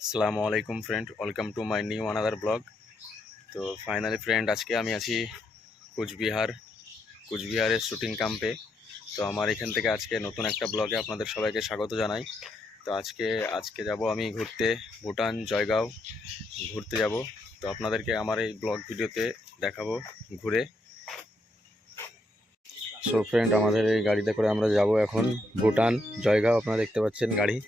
আসসালামু আলাইকুম friend welcome to my new another blog তো ফাইনালি ফ্রেন্ড আজকে আমি আছি কুচবিহার, কুচবিহারের শুটিং ক্যাম্পে তো আমার এখান থেকে আজকে নতুন একটা ব্লগে আপনাদের সবাইকে স্বাগত জানাই। তো আজকে আজকে যাব আমি ঘুরতে, ভুটান, জয়গাঁও ঘুরতে যাব। তো আপনাদেরকে আমার এই ব্লগ ভিডিওতে দেখাবো ঘুরে। সো ফ্রেন্ড আমাদের এই গাড়িতে করে আমরা যাব এখন ভুটান, জয়গাঁও। আপনারা দেখতে পাচ্ছেন গাড়ি।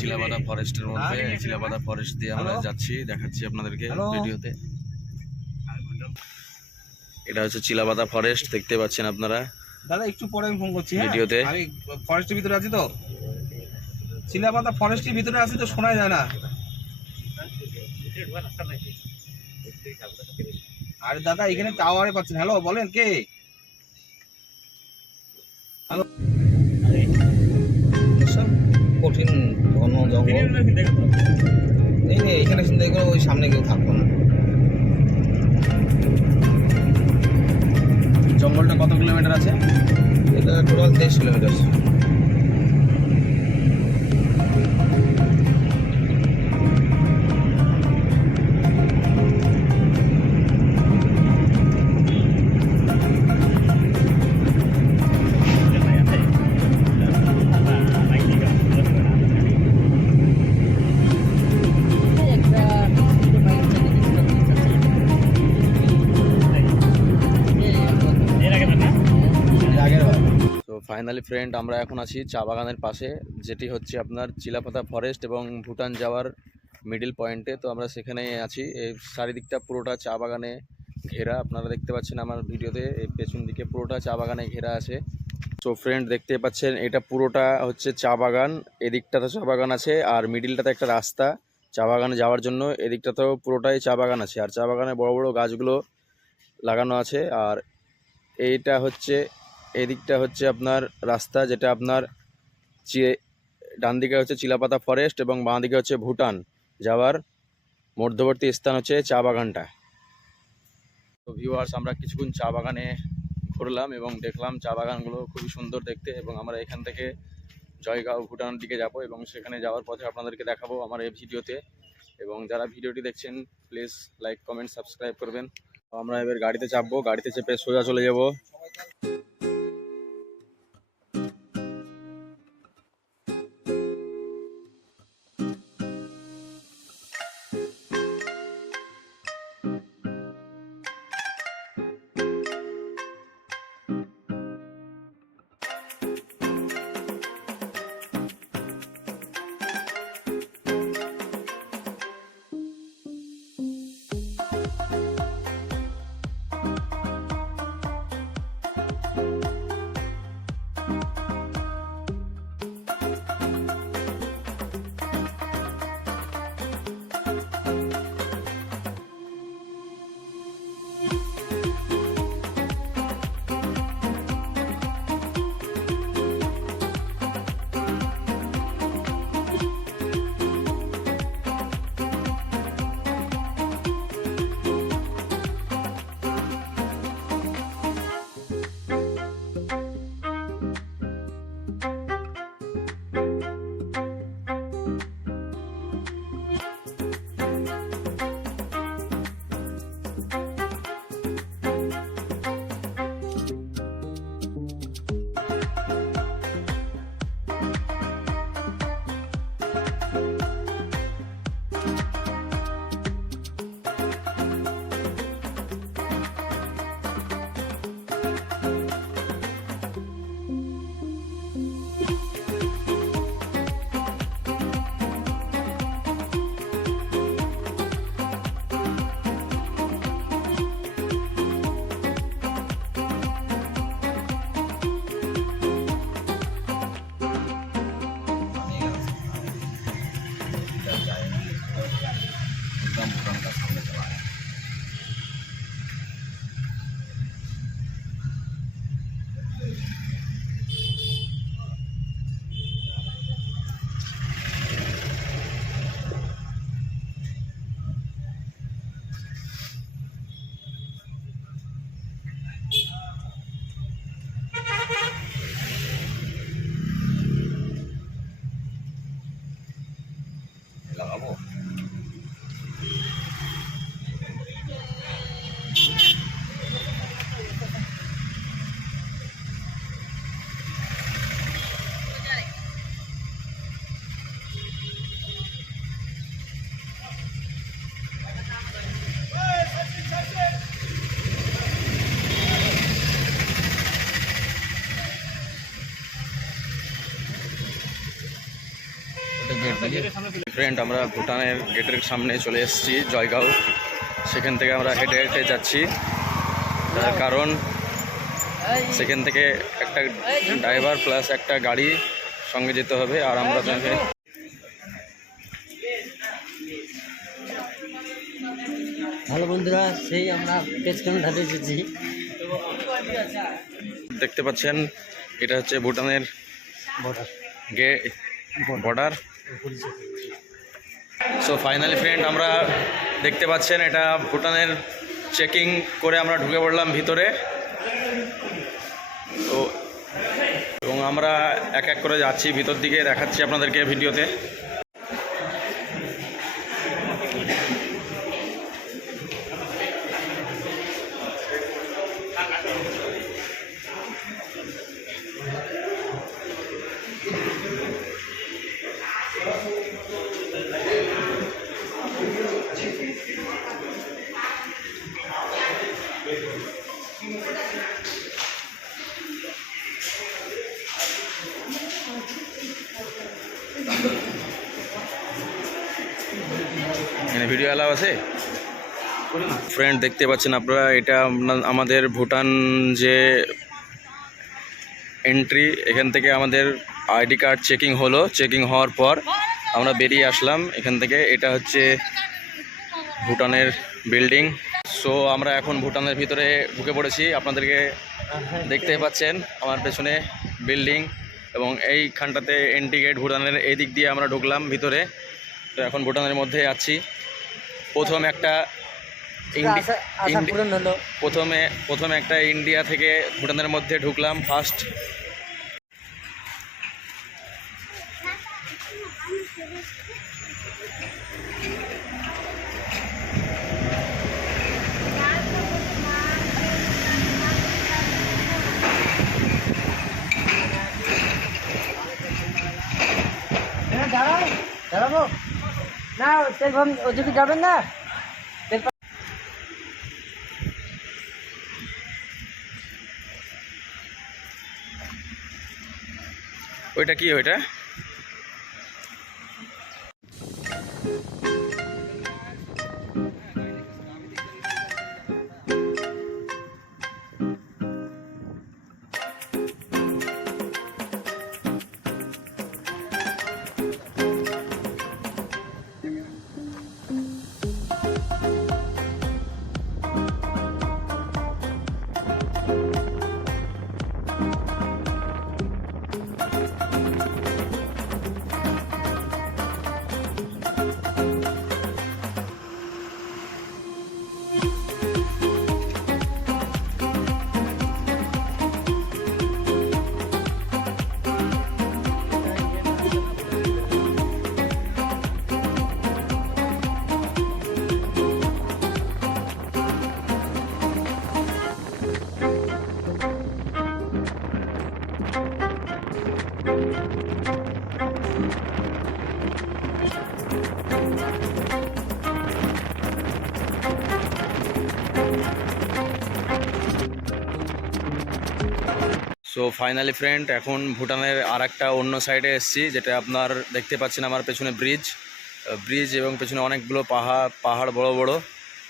চিলাপাতা ফরেস্টের মধ্যে চিলাপাতা ফরেস্ট দিয়ে আমরা যাচ্ছি দেখাচ্ছি আপনাদেরকে ভিডিওতে। এটা হচ্ছে চিলাপাতা ফরেস্ট দেখতে পাচ্ছেন আপনারা। দাদা একটু পরে আমি ফোন করছি হ্যাঁ? ভিডিওতে? আমি ফরেস্টের ভিতরে আছি তো। চিলাপাতা ফরেস্টের ভিতরে আছি তো শোনা যায় না। আরে দাদা এখানে টাওয়ারে পাচ্ছেন। হ্যালো বলেন কে? হ্যালো কঠিন ঘন জঙ্গল এই এখানে শুনতে গেলে ওই সামনে কেউ থাকব না। জঙ্গলটা কত কিলোমিটার আছে? এটা টোটাল তেইশ কিলোমিটার। ফাইনালি ফ্রেন্ড আমরা এখন আছি চা বাগানের পাশে, যেটি হচ্ছে আপনার চিলাপাতা ফরেস্ট এবং ভুটান যাওয়ার মিডিল পয়েন্টে তো আমরা সেখানে আছি। এই চারিদিকটা পুরোটা চা বাগানে ঘেরা। আপনারা দেখতে পাচ্ছেন আমার ভিডিওতে এই পেছন দিকে পুরোটা চা বাগানে ঘেরা আছে। তো ফ্রেন্ড দেখতে পাচ্ছেন, এটা পুরোটা হচ্ছে চা বাগান। এদিকটাতে চা বাগান আছে আর মিডিলটাতে একটা রাস্তা চা বাগানে যাওয়ার জন্য। এদিকটাতেও পুরোটাই চা বাগান আছে। আর চা বাগানে বড় বড় গাছগুলো লাগানো আছে। আর এইটা হচ্ছে এদিকটা হচ্ছে আপনার রাস্তা, যেটা আপনার চি- ডান দিকে হচ্ছে চিলাপাতা ফরেস্ট এবং বাঁ দিকে হচ্ছে ভুটান। যাওয়ার মধ্যবর্তী স্থান হচ্ছে চা বাগানটা। তো ভিউয়ার্স আমরা কিছুক্ষণ চা বাগানে ঘুরলাম এবং দেখলাম চা বাগানগুলো খুবই সুন্দর দেখতে এবং আমরা এখান থেকে জয়গাঁও ভুটানের দিকে যাব এবং সেখানে যাওয়ার পথে আপনাদেরকে দেখাবো আমার এই ভিডিওতে। এবং যারা ভিডিওটি দেখছেন প্লিজ লাইক কমেন্ট সাবস্ক্রাইব করবেন। আমরা এবার গাড়িতে চাপবো, গাড়িতে চেপে সোজা চলে যাব। ফ্রেন্ড আমরা ভুটানের গেটের সামনে চলে এসেছি জয়গাঁও। সেখান থেকে আমরা হেঁটে হেঁটে যাচ্ছি। তার কারণ সেখান থেকে একটা ড্রাইভার প্লাস একটা গাড়ি সঙ্গে যেতে হবে আর আমরা তাকে ভালো বন্ধুরা সেই আমরা পেছখানে এসেছি? দেখতে পাচ্ছেন এটা হচ্ছে ভুটানের বর্ডার গে বর্ডার সো ফাইনালি ফ্রেন্ড আমরা দেখতে পাচ্ছেন এটা ভুটানের চেকিং করে আমরা ঢুকে পড়লাম ভিতরে। তো এবং আমরা এক এক করে যাচ্ছি, ভিতর দিকে দেখাচ্ছি আপনাদেরকে ভিডিওতে। এখানে আছে? ফ্রেন্ড দেখতে পাচ্ছেন আপনারা, এটা আমাদের ভুটান যে এন্ট্রি এখান থেকে আমাদের আইডি কার্ড চেকিং হলো। চেকিং হওয়ার পর আমরা বেরিয়ে আসলাম। এখান থেকে এটা হচ্ছে ভুটানের বিল্ডিং সো আমরা এখন ভুটানের ভিতরে ঢুকে পড়েছি। আপনাদেরকে দেখতে পাচ্ছেন আমার পেছনে বিল্ডিং এবং এইখানটাতে এন্ট্রি গেট ভুটানের এই দিক দিয়ে আমরা ঢুকলাম ভিতরে। তো এখন ভুটানের মধ্যে আছি। প্রথম একটা ইন্ডি- পূরণ হলো প্রথমে প্রথমে একটা ইন্ডিয়া থেকে ভুটানের মধ্যে ঢুকলাম ফার্স্ট। না ওদিকে যাবেন না ওইটা কি ওইটা? なるほど。সো ফাইনালি ফ্রেন্ড এখন ভুটানের আর একটা অন্য সাইডে এসেছি, যেটা আপনার দেখতে পাচ্ছেন আমার পেছনে ব্রিজ ব্রিজ এবং পেছনে অনেকগুলো পাহাড় পাহাড় বড় বড়,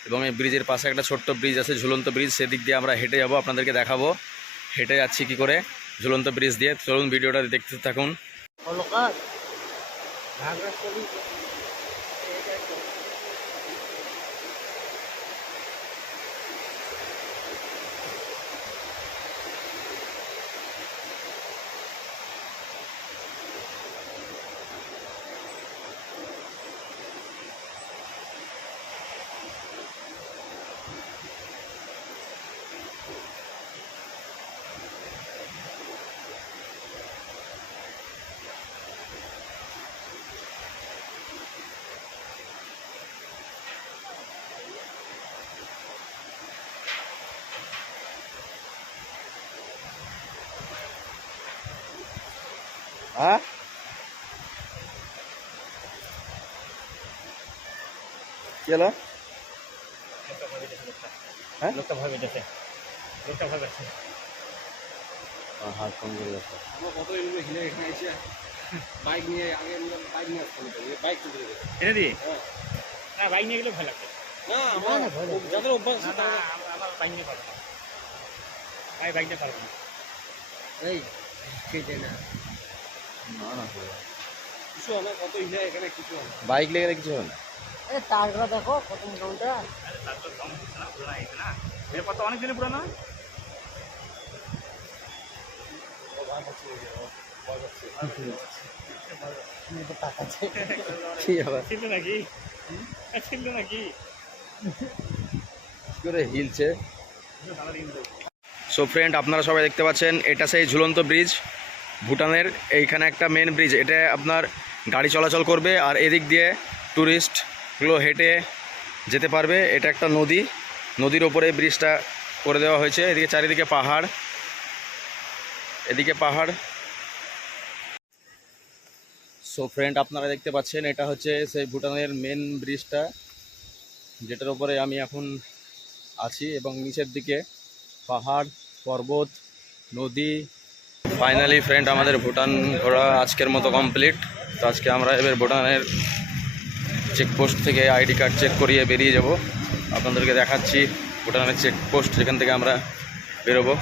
এবং এই ব্রিজের পাশে একটা ছোট্ট ব্রিজ আছে, ঝুলন্ত ব্রিজ সেদিক দিয়ে আমরা হেঁটে যাব, আপনাদেরকে দেখাবো। হেঁটে যাচ্ছি কি করে? ঝুলন্ত ব্রিজ দিয়ে। চলুন ভিডিওটা দেখতে থাকুন। হ্যাঁ? কি হলো? লোকটা ভয় পেয়েছে। লোকটা ভয় পেয়েছে। হাত কমজোরি আছে আমার কত এগুলো হিলে এখানে এসে বাইক নিয়ে আগে বাইক নিয়ে আসতে হতো বাইক তুলতে যেতে এটা দিয়ে? হ্যাঁ। না বাইক নিয়ে গেলে ভয় লাগবে। না আমার। যাদের অভ্যাস না আমার বাইক নিয়ে পারব না। ভাই বাইক নিয়ে পারব না। এই সেটাই না। না না কিছু আমার কত হিলে এখানে কিছু বাইক লেগে কিছু হবে না? আরে তারগুলো দেখো কত মোটামোটা আরে কম না পুরোনো না কত অনেক পুরোনো হিলছে? সো ফ্রেন্ড আপনারা সবাই দেখতে পাচ্ছেন এটা সেই ঝুলন্ত ব্রিজ ভুটানের এইখানে একটা মেন ব্রিজ এটা আপনার গাড়ি চলাচল করবে আর এদিক দিয়ে ট্যুরিস্টগুলো হেঁটে যেতে পারবে। এটা একটা নদী, নদীর ওপরে ব্রিজটা করে দেওয়া হয়েছে। এদিকে চারিদিকে পাহাড়, এদিকে পাহাড়। সো ফ্রেন্ড আপনারা দেখতে পাচ্ছেন, এটা হচ্ছে সেই ভুটানের মেন ব্রিজটা যেটার উপরে আমি এখন আছি এবং নিচের দিকে পাহাড়, পর্বত, নদী ফাইনালি ফ্রেন্ড আমাদের ভুটান ঘোরা আজকের মতো কমপ্লিট তো আজকে আমরা এবার ভুটানের চেকপোস্ট থেকে আইডি কার্ড চেক করিয়ে বেরিয়ে যাব। আপনাদেরকে দেখাচ্ছি ভুটানের চেকপোস্ট যেখান থেকে আমরা বেরোবো।